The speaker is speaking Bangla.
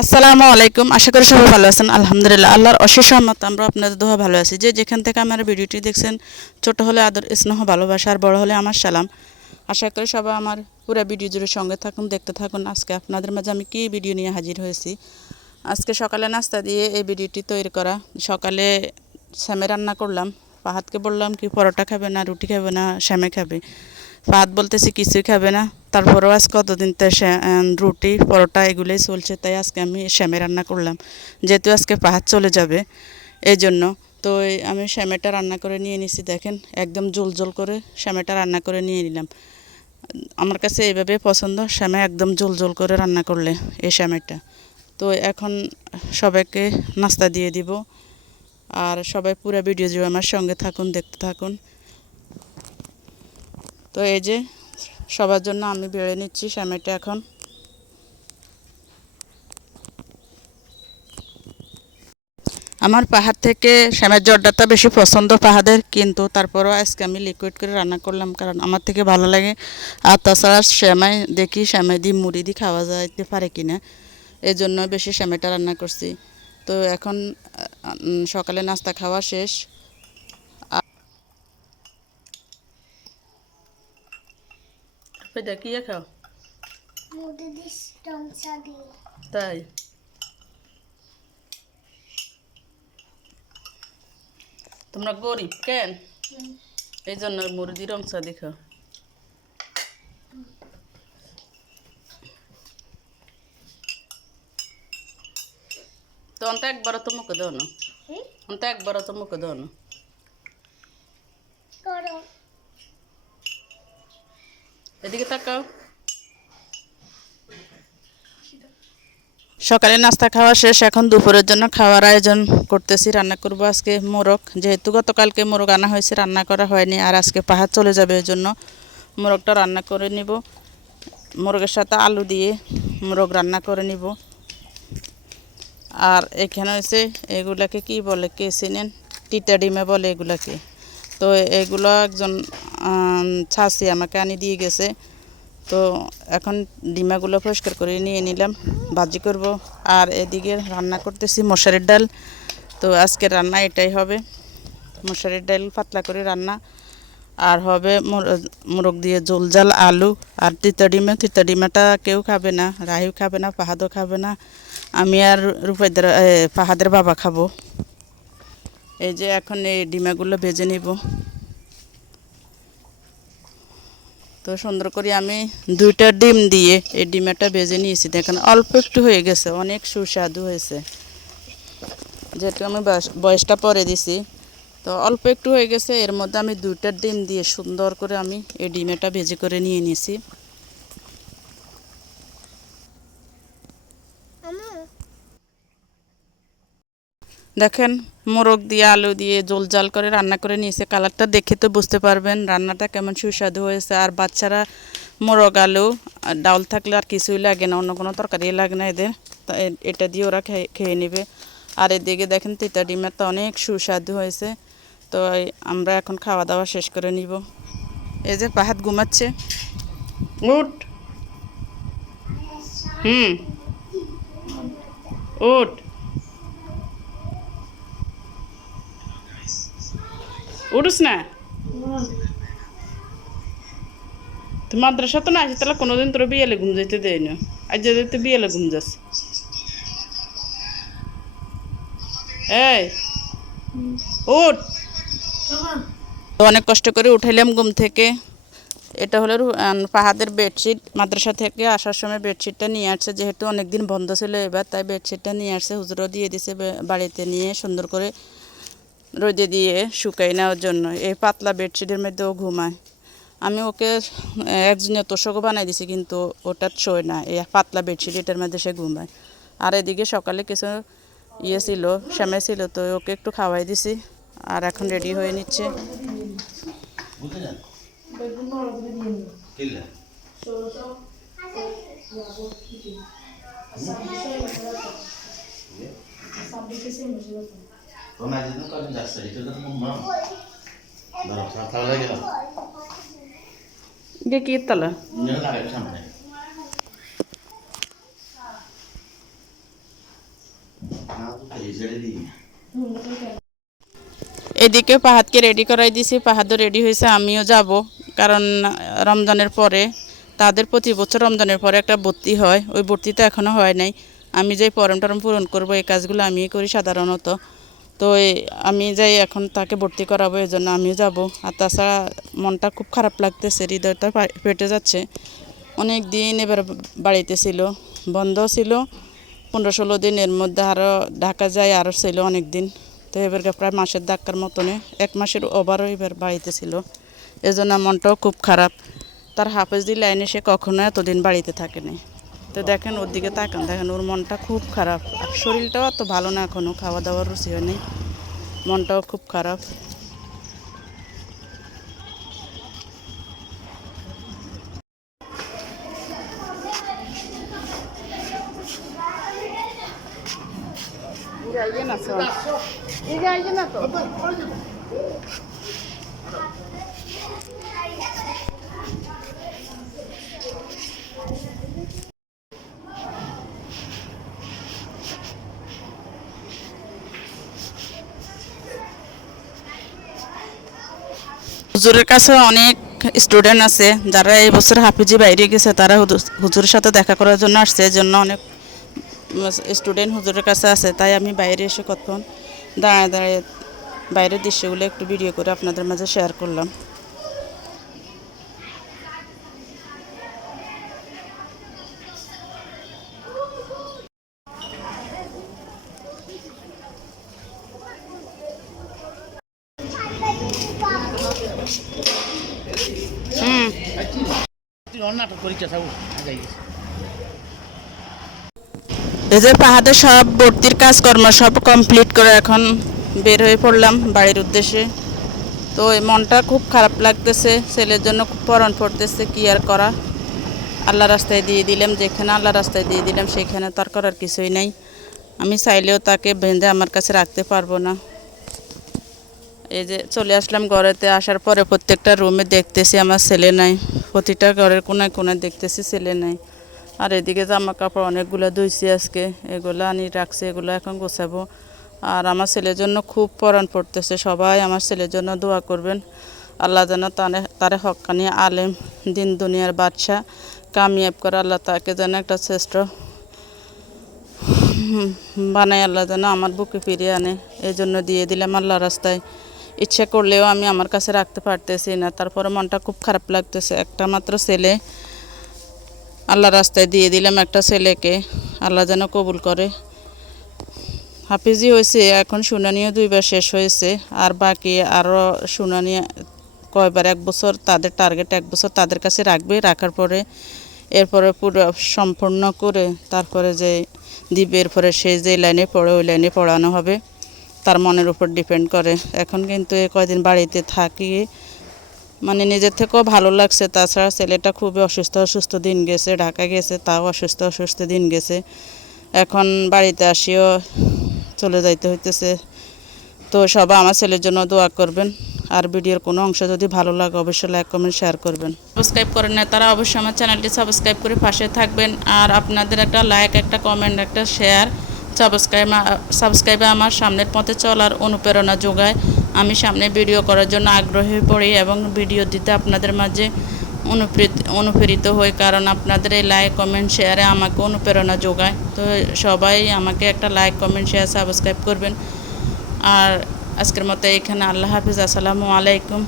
আসসালামু আলাইকুম, আশা করি সবাই ভালো আছেন। আলহামদুলিল্লাহ, আল্লাহর অশেষ রহমতে আমরা আপনাদের দোয়া ভালো আছি। যে যেখান থেকে আমার ভিডিওটি দেখছেন, ছোট হলে আদর, স্নেহ, ভালোবাসা, আর বড় হলে আমার সালাম। আশা করি সবাই আমার পুরো ভিডিও জুড়ে সঙ্গে থাকুন, দেখতে থাকুন। আজকে আপনাদের মাঝে আমি কী ভিডিও নিয়ে হাজির হয়েছি। আজকে সকালে নাস্তা দিয়ে এই ভিডিওটি তৈরি করা। সকালে শ্যামে রান্না করলাম। ফাহাদকে বললাম কি পরোটা খাবে না, রুটি খাবে না, শ্যামে খাবে। ফাহাদ বলতেছে কিছুই খাবে না। তারপরেও আজ কতদিন তো রুটি পরোটা এগুলোই চলছে, তাই আজকে আমি শ্যামে রান্না করলাম, যেহেতু আজকে ফাহাদ চলে যাবে এই জন্য। তো আমি শ্যামেটা রান্না করে নিয়ে নিছি। দেখেন একদম জোল জোল করে শ্যামেটা রান্না করে নিয়ে নিলাম। আমার কাছে এইভাবে পছন্দ, শ্যামে একদম জোল জোল করে রান্না করলে এই শ্যামেটা। তো এখন সবাইকে নাস্তা দিয়ে দিব, আর সবাই পুরো ভিডিও জুড়ে আমার সঙ্গে থাকুন, দেখতে থাকুন। তো এই যে সবার জন্য আমি বেড়ে নিচ্ছি শ্যামেটা। এখন আমার পাহাড় থেকে শ্যামের জর্দাটা বেশি পছন্দ পাহাড়ের, কিন্তু তারপরও আজকে আমি লিকুইড করে রান্না করলাম, কারণ আমার থেকে ভালো লাগে। আর তাছাড়া শ্যামাই দেখি শ্যামাই দিয়ে মুড়ি দিয়ে খাওয়া যাইতে পারে কিনা, এই জন্য বেশি শ্যামেটা রান্না করছি। তো এখন সকালে নাস্তা খাওয়া শেষ। দেখিয়ে খাও তাই। তোমরা গরিব কেন, এই জন্য মুরগি রংসা দেখো। তো অন্ত একবারও তো মুখে দাও না, অন্ত একবারও তো মুখে দাও না। এদিকে তাকাও। সকালে নাস্তা খাওয়া শেষ, এখন দুপুরের জন্য খাওয়ার আয়োজন করতেছি। রান্না করব আজকে মোরগ, যেহেতু গতকালকে মোরগ আনা হয়েছে, রান্না করা হয়নি। আর আজকে পাহাড় চলে যাবে, এই জন্য মোরগটা রান্না করে নিব। মোরগের সাথে আলু দিয়ে মোরগ রান্না করে নিব। আর এখানে হয়েছে এগুলাকে কি বলে কে চিনেন, টিটা ডিমে বলে এগুলাকে। তো এগুলো একজন ছাসি আমাকে আনি দিয়ে গেছে। তো এখন ডিমাগুলো পরিষ্কার করে নিয়ে নিলাম, ভাজি করব। আর এদিকে রান্না করতেছি মশারির ডাল। তো আজকে রান্না এটাই হবে, মশারির ডাল পাতলা করে রান্না। আর হবে মোরগ দিয়ে ঝোল ঝাল আলু আর তিতা ডিমাটা কেউ খাবে না, রাহিও খাবে না, ফাহাদও খাবে না, আমি আর রূপাইদের ফাহাদের বাবা খাবো। এই যে এখন এই ডিমাগুলো ভেজে নিব। তো সুন্দর করে আমি 2টা ডিম দিয়ে এই ডিমাটা ভেজে নিয়েছি। দেখেন অল্প একটু হয়ে গেছে, অনেক সুস্বাদু হয়েছে। যেহেতু আমি বয়সটা পরে দিছি, তো অল্প একটু হয়ে গেছে। এর মধ্যে আমি 2টা ডিম দিয়ে সুন্দর করে আমি এই ডিমেটা ভেজে করে নিয়ে নিয়েছি। দেখেন মোরগ দিয়ে আলু দিয়ে ঝোল ঝাল করে রান্না করে নিয়েছে। কালারটা দেখে তো বুঝতে পারবেন রান্নাটা কেমন সুস্বাদু হয়েছে। আর বাচ্চারা মোরগ আলু আর ডাল থাকলে আর কিছুই লাগে না, অন্য কোনো তরকারি লাগে না এদের। এটা দিয়ে ওরা খেয়ে নেবে। আর এদিকে দেখেন তিতা ডিমেরটা অনেক সুস্বাদু হয়েছে। তো আমরা এখন খাওয়া দাওয়া শেষ করে নিব। এই যে পাহাদ ঘুমাচ্ছে, উঠ, উঠ, উঠুস না। তুই মাদ্রাসা তো না আসি, তাহলে কোনোদিন তোর বিয়েলে ঘুম যাইতে দেয় না। আজ যদি তুই বিয়েলে ঘুম যাস, এই উঠ। অনেক কষ্ট করে উঠাইলাম ঘুম থেকে। এটা হলো ফাহাদের বেডশিট, মাদ্রাসা থেকে আসার সময় বেডশিটটা নিয়ে আসছে। যেহেতু অনেক দিন বন্ধ ছিল এবার, তাই বেডশিটটা নিয়ে আসছে। হুজুরও দিয়ে দিছে বাড়িতে নিয়ে সুন্দর করে রোদে দিয়ে শুকাই নেওয়ার জন্য। এই পাতলা বেডশিটের মধ্যেও ঘুমায়। আমি ওকে একজনের তোষকও বানাই দিছি, কিন্তু ওটা শোয় না, এই পাতলা বেডশিট এটার মধ্যে সে ঘুমায়। আর এদিকে সকালে কিছু ছিল, শ্যামে ছিল, তো ওকে একটু খাওয়াই দিছি। আর এখন রেডি হয়ে নিচ্ছে। গে কি তলা এদিকে পাহাদকে রেডি করাই দিছি, পাহাদও রেডি হয়েছে, আমিও যাব। কারণ রমজানের পরে তাদের প্রতি বছর রমজানের পরে একটা ভর্তি হয়, ওই ভর্তিটা এখনও হয় নাই। আমি যাই ফরম টরম পূরণ করবো, এই কাজগুলো আমিই করি সাধারণত। তো আমি যাই এখন তাকে ভর্তি করাবো, এই জন্য আমিও যাব। আর তাছাড়া মনটা খুব খারাপ লাগতেছে, হৃদয়টা ফেটে যাচ্ছে। অনেক দিন এবার বাড়িতে ছিল, বন্ধ ছিল 15-16 দিনের মধ্যে, আরও ঢাকা যায় আরও ছিল অনেক দিন। তো এবার প্রায় মাসের ধাক্কার মতনে 1 মাসের ওভারও এবার বাড়িতে ছিল, এজন্য মনটাও খুব খারাপ। তার হাফেজি লাইনে সে কখনো এতদিন বাড়িতে থাকেনি। তো দেখেন ওর দিকে তাকান, দেখেন ওর মনটা খুব খারাপ। আর শরীরটাও অত ভালো না, এখনও খাওয়া দাওয়ার রুচি হয়নি, মনটাও খুব খারাপ। হুজুরের কাছে অনেক স্টুডেন্ট আছে যারা এই বছর হাফিজি বাইরে গেছে, তারা হুজুরের সাথে দেখা করার জন্য আসছে, এর জন্য অনেক স্টুডেন্ট হুজুরের কাছে আছে। তাই আমি বাইরে এসে কতক্ষণ দাঁড়ায় দাঁড়ায় বাইরের দৃশ্যগুলো একটু ভিডিও করে আপনাদের মাঝে শেয়ার করলাম। এই যে পাহাড়ে সব ভর্তির কাজকর্ম সব কমপ্লিট করে এখন বের হয়ে পড়লাম বাড়ির উদ্দেশ্যে। তো এই মনটা খুব খারাপ লাগতেছে, ছেলের জন্য খুব পরণ পড়তেছে, কি আর করা। আল্লাহ রাস্তায় দিয়ে দিলাম, যেখানে আল্লাহ রাস্তায় দিয়ে দিলাম সেখানে তার করার কিছুই নাই। আমি চাইলেও তাকে বেঁধে আমার কাছে রাখতে পারবো না। এই যে চলে আসলাম ঘরেতে, আসার পরে প্রত্যেকটা রুমে দেখতেছি আমার ছেলে নাই, প্রতিটা ঘরের কোনায় কোনায় দেখতেছি ছেলে নাই। আর এদিকে জামা কাপড় অনেকগুলো ধুইছি আজকে, এগুলো আনি রাখছি, এগুলো এখন গোছাবো। আর আমার ছেলের জন্য খুব পরাণ পড়তেছে, সবাই আমার ছেলের জন্য দোয়া করবেন। আল্লাহ যেন তারে হক্কানি আলেম, দিন দুনিয়ার বাদশা কামিয়াব করে, আল্লাহ তাকে যেন একটা শ্রেষ্ঠ বানাই, আল্লাহ যেন আমার বুকে ফিরিয়ে আনে। এই জন্য দিয়ে দিলাম আল্লাহ রাস্তায়। ইচ্ছা করলেও আমি আমার কাছে রাখতে পারতেছি না, তারপরে মনটা খুব খারাপ লাগতেছে। একটা মাত্র ছেলে, আল্লাহ রাস্তায় দিয়ে দিলাম একটা ছেলেকে, আল্লাহ যেন কবুল করে। হাফিজি হয়েছে, এখন শুনানিও 2 বার শেষ হয়েছে, আর বাকি আরও শুনানি কয়বার, 1 বছর তাদের টার্গেট, 1 বছর তাদের কাছে রাখবে, রাখার পরে এরপরে পুরো সম্পূর্ণ করে তারপরে যে দিবে, এরপরে সে যে লাইনে পড়ে ওই লাইনে পড়ানো হবে, তার মনের উপর ডিপেন্ড করে। এখন কিন্তু এই কয়দিন বাড়িতে থাকি মানে নিজের থেকেও ভালো লাগছে। তাছাড়া ছেলেটা খুবই অসুস্থ দিন গেছে, ঢাকা গেছে, তাও অসুস্থ দিন গেছে। এখন বাড়িতে আসিও চলে যাইতে হইতেছে। তো সবাই আমার ছেলের জন্য দোয়া করবেন। আর ভিডিওর কোনো অংশ যদি ভালো লাগে অবশ্যই লাইক কমেন্ট শেয়ার করবেন। সাবস্ক্রাইব করেন না তারা অবশ্যই আমার চ্যানেলটি সাবস্ক্রাইব করে পাশে থাকবেন। আর আপনাদের একটা লাইক, একটা কমেন্ট, একটা শেয়ার, সাবস্ক্রাইবে আমার সামনের পথে চলার অনুপ্রেরণা যোগায়। আমি সামনে ভিডিও করার জন্য আগ্রহী পড়ি এবং ভিডিও দিতে আপনাদের মাঝে অনুপ্রেরিত হই, কারণ আপনাদের এই লাইক কমেন্ট শেয়ারে আমাকে অনুপ্রেরণা যোগায়। তো সবাই আমাকে একটা লাইক কমেন্ট শেয়ার সাবস্ক্রাইব করবেন। আর আজকের মতো এখানে, আল্লাহ হাফিজ, আসসালামু আলাইকুম।